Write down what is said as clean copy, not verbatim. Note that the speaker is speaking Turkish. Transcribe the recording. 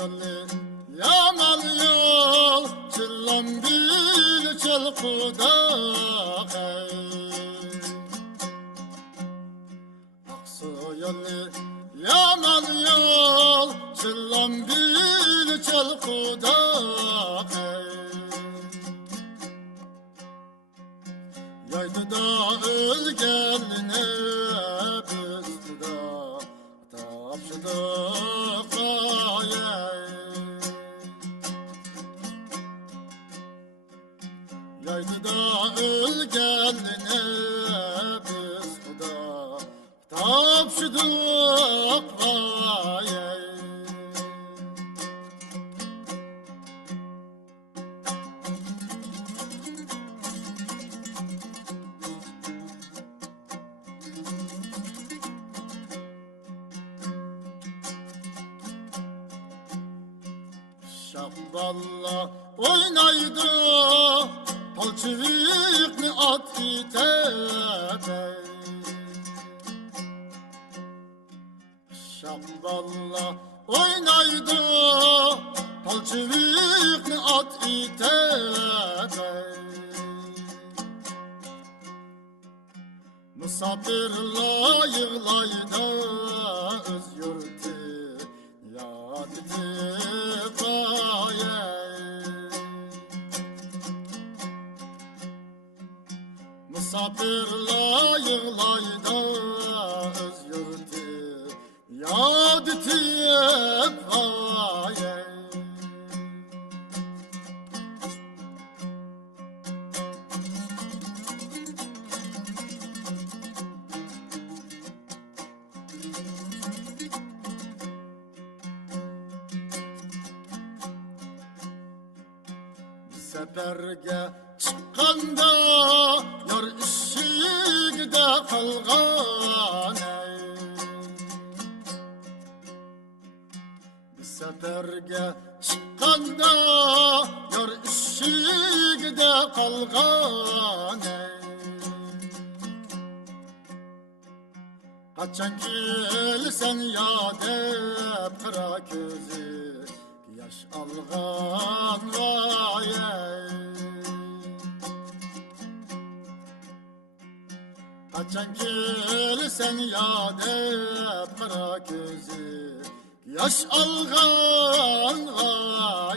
yolni yaman yol çillam bil çel xuda Aksu yolni yaman yol çillam bil çel xuda Yaydı da ölgenine büstü da tapşıdık Yaydı da ölgenine büstü da tapşıdık Şahballa oynaydı Palçıvikni at itebe Şahballa oynaydı Palçıvikni at itebe Musafirla yığlaydı öz yurti Yad itibaye Musafirla yığlaydı öz yurti Yad itibaye Seferge çıkkanda yar işigde kalgan Seferge çıkkanda yar işigde kalgan Kaçan kelsen yadep kara közü Yaş algan vay Kaçan kelsen yadep kara közü Yaş algan vay